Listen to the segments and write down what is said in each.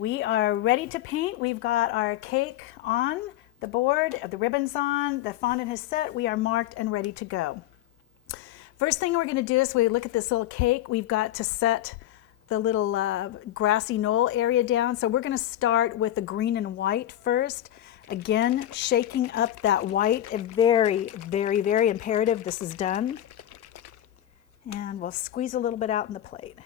We are ready to paint. We've got our cake on the board, the ribbons on, the fondant has set. We are marked and ready to go. First thing we're going to do is we look at this little cake. We've got to set the little grassy knoll area down. So we're going to start with the green and white first. Again, shaking up that white. Very, very, very imperative this is done. And we'll squeeze a little bit out in the plate.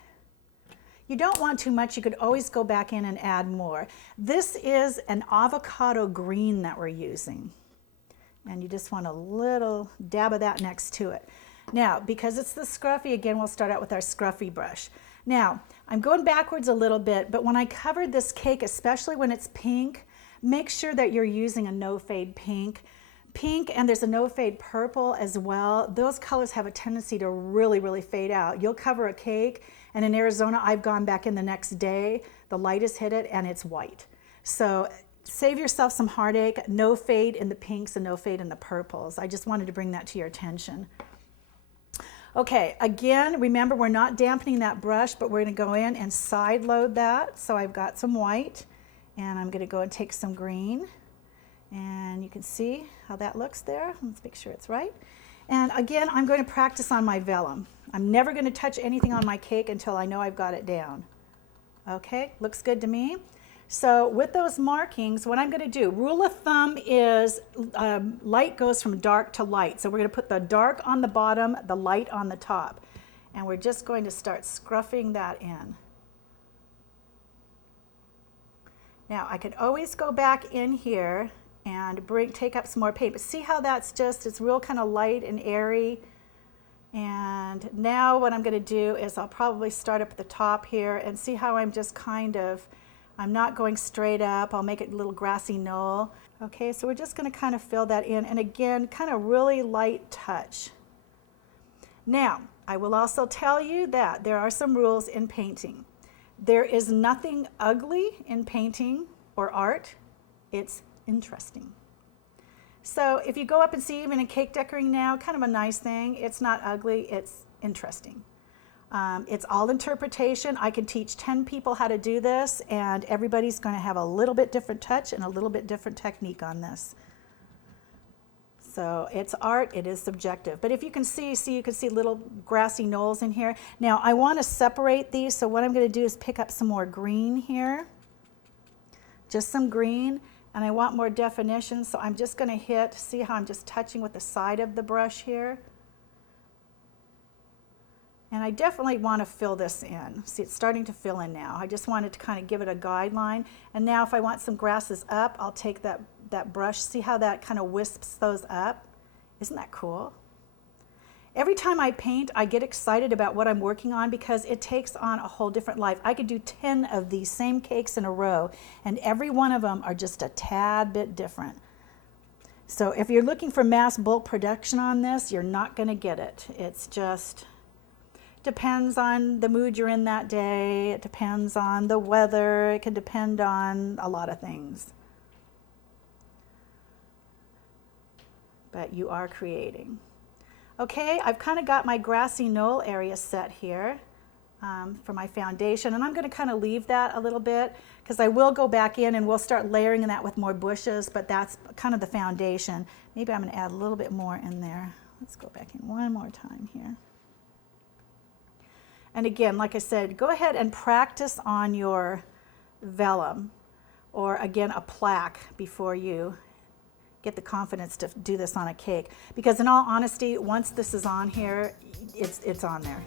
You don't want too much. You could always go back in and add more. This is an avocado green that we're using. And you just want a little dab of that next to it. Now, because it's the scruffy, again, we'll start out with our scruffy brush. Now, I'm going backwards a little bit, but when I covered this cake, especially when it's pink, make sure that you're using a no-fade pink. Pink, and there's a no-fade purple as well. Those colors have a tendency to really, really fade out. You'll cover a cake, and in Arizona, I've gone back in the next day, the light has hit it, and it's white. So save yourself some heartache, no fade in the pinks and no fade in the purples. I just wanted to bring that to your attention. Okay, again, remember we're not dampening that brush, but we're gonna go in and side load that. So I've got some white, and I'm gonna go and take some green. And you can see how that looks there. Let's make sure it's right. And again, I'm going to practice on my vellum. I'm never going to touch anything on my cake until I know I've got it down. Okay, looks good to me. So with those markings, what I'm going to do, rule of thumb is light goes from dark to light. So we're going to put the dark on the bottom, the light on the top. And we're just going to start scruffing that in. Now I could always go back in here and take up some more paint. But see how that's just, it's real kind of light and airy. And now what I'm going to do is I'll probably start up at the top here and see how I'm just kind of, I'm not going straight up. I'll make it a little grassy knoll. Okay, so we're just going to kind of fill that in. And again, kind of really light touch. Now, I will also tell you that there are some rules in painting. There is nothing ugly in painting or art. It's interesting. So if you go up and see even in cake decorating now, kind of a nice thing. It's not ugly, it's interesting. It's all interpretation. I can teach 10 people how to do this, and everybody's going to have a little bit different touch and a little bit different technique on this. So it's art, it is subjective. But if you can see you can see little grassy knolls in here. Now I want to separate these, so what I'm going to do is pick up some more green here. Just some green. And I want more definition, so I'm just going to hit, see how I'm just touching with the side of the brush here. And I definitely want to fill this in. See, it's starting to fill in now. I just wanted to kind of give it a guideline. And now if I want some grasses up, I'll take that brush. See how that kind of wisps those up? Isn't that cool? Every time I paint, I get excited about what I'm working on because it takes on a whole different life. I could do 10 of these same cakes in a row, and every one of them are just a tad bit different. So if you're looking for mass bulk production on this, you're not going to get it. It's just depends on the mood you're in that day. It depends on the weather. It can depend on a lot of things. But you are creating. Okay, I've kind of got my grassy knoll area set here for my foundation, and I'm going to kind of leave that a little bit because I will go back in and we'll start layering that with more bushes, but that's kind of the foundation. Maybe I'm going to add a little bit more in there. Let's go back in one more time here. And again, like I said, go ahead and practice on your vellum or again a plaque before you get the confidence to do this on a cake, because in all honesty, once this is on here, it's on there.